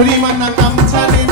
Nurima Nakam Chani